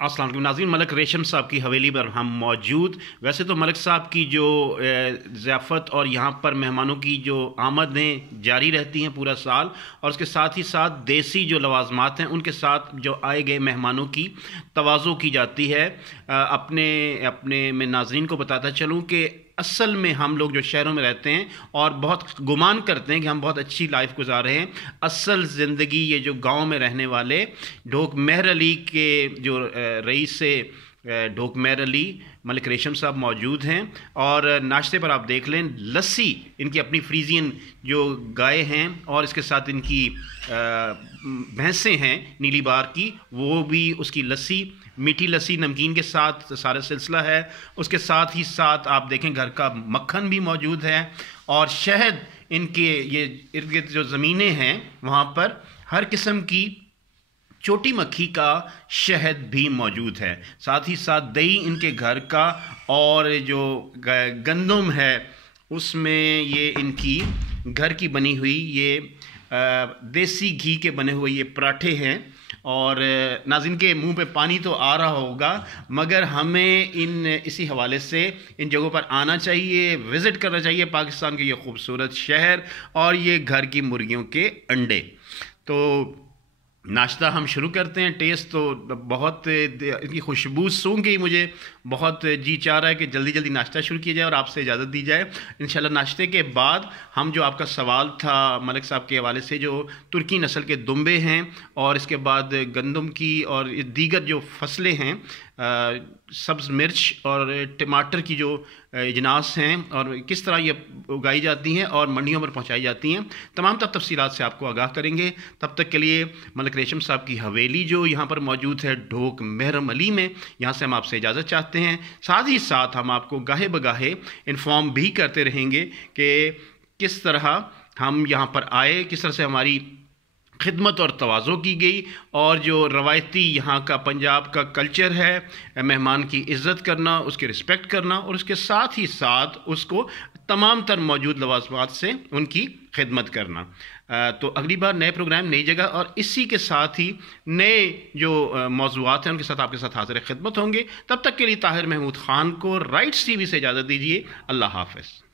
अस्सलाम वालेकुम नाज़रीन, मलिक रेशम साहब की हवेली पर हम मौजूद। वैसे तो मलिक साहब की जो ज़ियाफ़त और यहाँ पर मेहमानों की जो आमदें जारी रहती हैं पूरा साल, और उसके साथ ही साथ देसी जो लवाज़मात हैं उनके साथ जो आए गए मेहमानों की तवाज़ो की जाती है। अपने अपने मैं नाज़रीन को बताता चलूँ कि असल में हम लोग जो शहरों में रहते हैं और बहुत गुमान करते हैं कि हम बहुत अच्छी लाइफ गुजार रहे हैं, असल ज़िंदगी ये जो गांव में रहने वाले ढोक मेहर अली के जो रईस से ढोक मेहर अली मलिक रेशम साहब मौजूद हैं। और नाश्ते पर आप देख लें, लस्सी इनकी अपनी फ्रीजियन जो गाय हैं और इसके साथ इनकी भैंसें हैं नीली बार की, वो भी उसकी लस्सी, मीठी लस्सी नमकीन के साथ सारा सिलसिला है। उसके साथ ही साथ आप देखें घर का मक्खन भी मौजूद है और शहद इनके ये इर्द गिर्द जो ज़मीनें हैं वहाँ पर हर किस्म की छोटी मक्खी का शहद भी मौजूद है। साथ ही साथ दही इनके घर का, और जो गंदम है उसमें ये इनकी घर की बनी हुई ये देसी घी के बने हुए ये पराठे हैं। और नाज़रीन के मुंह पे पानी तो आ रहा होगा, मगर हमें इसी हवाले से इन जगहों पर आना चाहिए, विज़िट करना चाहिए पाकिस्तान के ये खूबसूरत शहर और ये घर की मुर्गियों के अंडे। तो नाश्ता हम शुरू करते हैं। टेस्ट तो बहुत, इनकी खुशबू सूंघ के ही मुझे बहुत जी चाह रहा है कि जल्दी जल्दी नाश्ता शुरू किया जाए और आपसे इजाज़त दी जाए। इंशाल्लाह नाश्ते के बाद हम जो आपका सवाल था मलिक साहब के हवाले से, जो तुर्की नस्ल के दुम्बे हैं और इसके बाद गंदम की और दीगर जो फसलें हैं, सब्ज़ मिर्च और टमाटर की जो इजनास हैं और किस तरह ये उगाई जाती हैं और मंडियों पर पहुंचाई जाती हैं, तमाम तफसीलात से आपको आगाह करेंगे। तब तक के लिए मलिक रेशम साहब की हवेली जो यहाँ पर मौजूद है ढोक मेहर अली में, यहाँ से हम आपसे इजाज़त चाहते हैं। साथ ही साथ हम आपको गाहे बगाहे इन्फॉर्म भी करते रहेंगे कि किस तरह हम यहाँ पर आए, किस तरह से हमारी खिदमत और तवाज़ो की गई, और जो रवायती यहाँ का पंजाब का कल्चर है, मेहमान की इज़्ज़त करना, उसकी रिस्पेक्ट करना और उसके साथ ही साथ उसको तमाम तर मौजूद लवाज़मात से उनकी खिदमत करना। तो अगली बार नए प्रोग्राम, नई जगह और इसी के साथ ही नए जो मौज़ूआत हैं उनके साथ आपके साथ हाज़िर खिदमत होंगे। तब तक के लिए ताहिर महमूद ख़ान को राइट्स टीवी से इजाज़त दीजिए। अल्लाह हाफ़िज़।